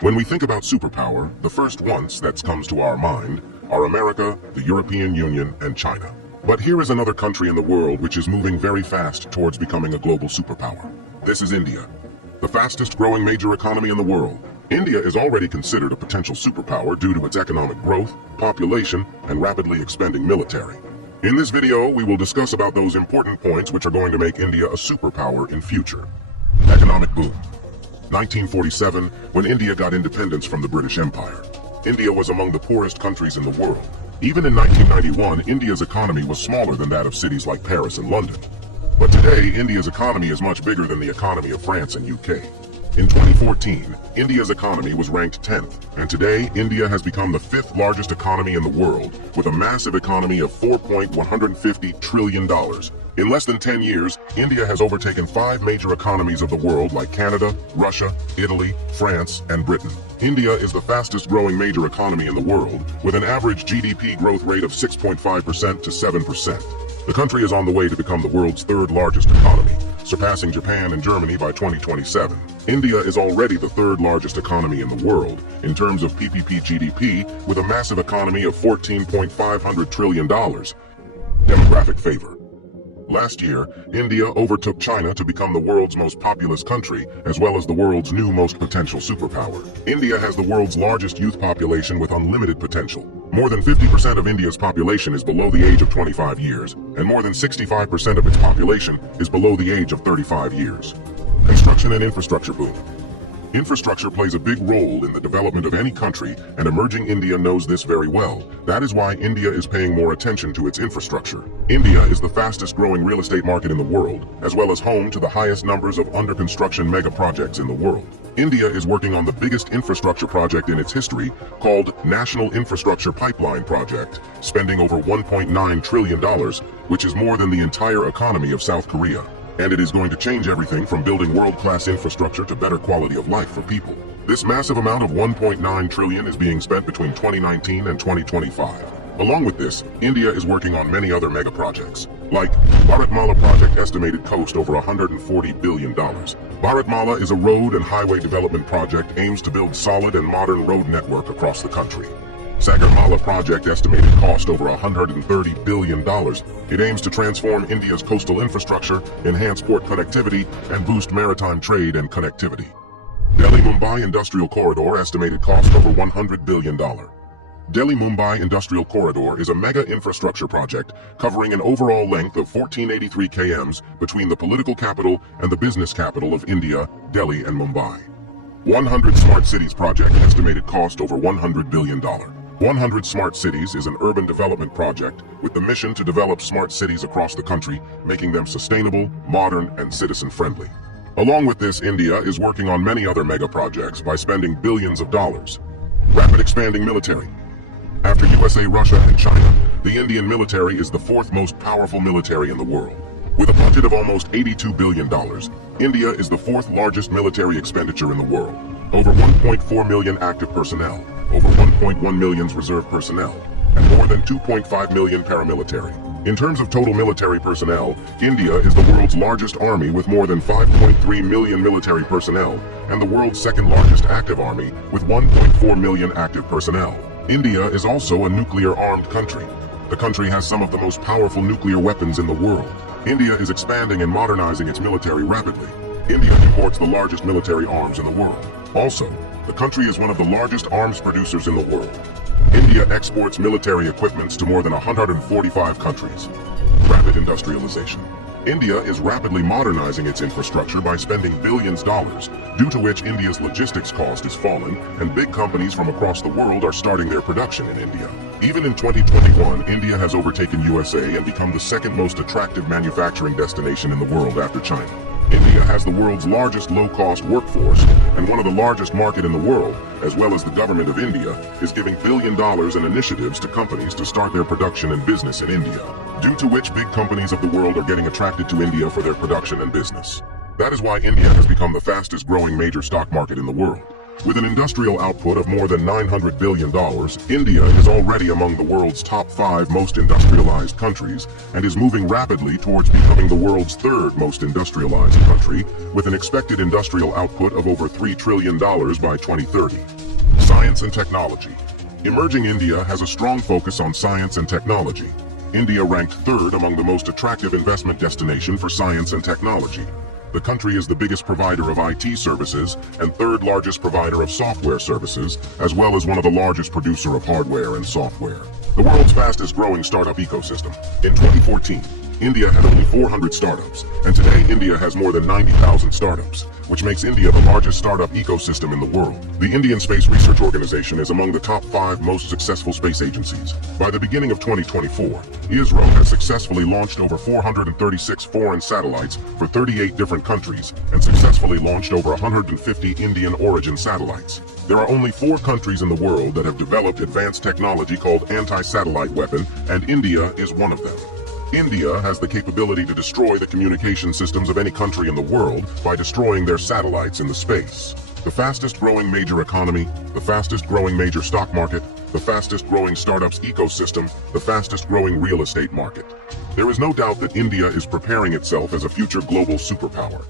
When we think about superpower, the first ones that comes to our mind are America, the European Union, and China. But here is another country in the world which is moving very fast towards becoming a global superpower. This is India, the fastest growing major economy in the world. India is already considered a potential superpower due to its economic growth, population, and rapidly expanding military. In this video, we will discuss about those important points which are going to make India a superpower in future. Economic boom. 1947, when India got independence from the British Empire. India was among the poorest countries in the world. Even in 1991, India's economy was smaller than that of cities like Paris and London. But today, India's economy is much bigger than the economy of France and UK. In 2014, India's economy was ranked 10th, and today India has become the 5th largest economy in the world, with a massive economy of $4.150 trillion. In less than 10 years, India has overtaken 5 major economies of the world like Canada, Russia, Italy, France, and Britain. India is the fastest growing major economy in the world, with an average GDP growth rate of 6.5% to 7%. The country is on the way to become the world's 3rd largest economy, surpassing Japan and Germany by 2027. India is already the 3rd largest economy in the world in terms of PPP GDP, with a massive economy of $14.5 trillion. Demographic favor. Last year, India overtook China to become the world's most populous country, as well as the world's new most potential superpower. India has the world's largest youth population with unlimited potential. More than 50% of India's population is below the age of 25 years, and more than 65% of its population is below the age of 35 years. Construction and infrastructure boom. Infrastructure plays a big role in the development of any country, and emerging India knows this very well. That is why India is paying more attention to its infrastructure. India is the fastest growing real estate market in the world, as well as home to the highest numbers of under construction mega projects in the world. India is working on the biggest infrastructure project in its history, called National Infrastructure Pipeline Project, spending over $1.9 trillion, which is more than the entire economy of South Korea. And it is going to change everything from building world-class infrastructure to better quality of life for people. This massive amount of $1.9 trillion is being spent between 2019 and 2025. Along with this, India is working on many other mega projects, like Bharatmala project estimated cost over $140 billion. Bharatmala is a road and highway development project aims to build solid and modern road network across the country. Sagarmala project estimated cost over $130 billion. It aims to transform India's coastal infrastructure, enhance port connectivity, and boost maritime trade and connectivity. Delhi-Mumbai Industrial Corridor estimated cost over $100 billion. Delhi-Mumbai Industrial Corridor is a mega infrastructure project covering an overall length of 1483 km between the political capital and the business capital of India, Delhi and Mumbai. 100 Smart Cities project estimated cost over $100 billion. 100 Smart Cities is an urban development project with the mission to develop smart cities across the country, making them sustainable, modern, and citizen-friendly. Along with this, India is working on many other mega projects by spending billions of dollars. Rapid expanding military. After USA, Russia, and China, the Indian military is the 4th most powerful military in the world. With a budget of almost $82 billion, India is the 4th largest military expenditure in the world. Over 1.4 million active personnel, over 1.1 million reserve personnel, and more than 2.5 million paramilitary. In terms of total military personnel, India is the world's largest army with more than 5.3 million military personnel, and the world's 2nd largest active army with 1.4 million active personnel. India is also a nuclear-armed country. The country has some of the most powerful nuclear weapons in the world. India is expanding and modernizing its military rapidly. India imports the largest military arms in the world. Also, the country is one of the largest arms producers in the world. India exports military equipments to more than 145 countries. Rapid industrialization. India is rapidly modernizing its infrastructure by spending billions of dollars, due to which India's logistics cost is falling, and big companies from across the world are starting their production in India. Even in 2021, India has overtaken USA and become the 2nd most attractive manufacturing destination in the world after China. India has the world's largest low-cost workforce, and one of the largest market in the world, as well as the government of India, is giving $billion in initiatives to companies to start their production and business in India, due to which big companies of the world are getting attracted to India for their production and business. That is why India has become the fastest growing major stock market in the world. With an industrial output of more than $900 billion, India is already among the world's top 5 most industrialized countries and is moving rapidly towards becoming the world's 3rd most industrialized country, with an expected industrial output of over $3 trillion by 2030. Science and technology. Emerging India has a strong focus on science and technology. India ranked 3rd among the most attractive investment destination for science and technology. The country is the biggest provider of IT services and 3rd largest provider of software services, as well as one of the largest producer of hardware and software. The world's fastest growing startup ecosystem. In 2014, India had only 400 startups, and today India has more than 90,000 startups, which makes India the largest startup ecosystem in the world. The Indian Space Research Organization is among the top 5 most successful space agencies. By the beginning of 2024, ISRO has successfully launched over 436 foreign satellites for 38 different countries and successfully launched over 150 Indian origin satellites. There are only 4 countries in the world that have developed advanced technology called anti-satellite weapon, and India is one of them. India has the capability to destroy the communication systems of any country in the world by destroying their satellites in the space. The fastest growing major economy, the fastest growing major stock market, the fastest growing startups ecosystem, the fastest growing real estate market. There is no doubt that India is preparing itself as a future global superpower.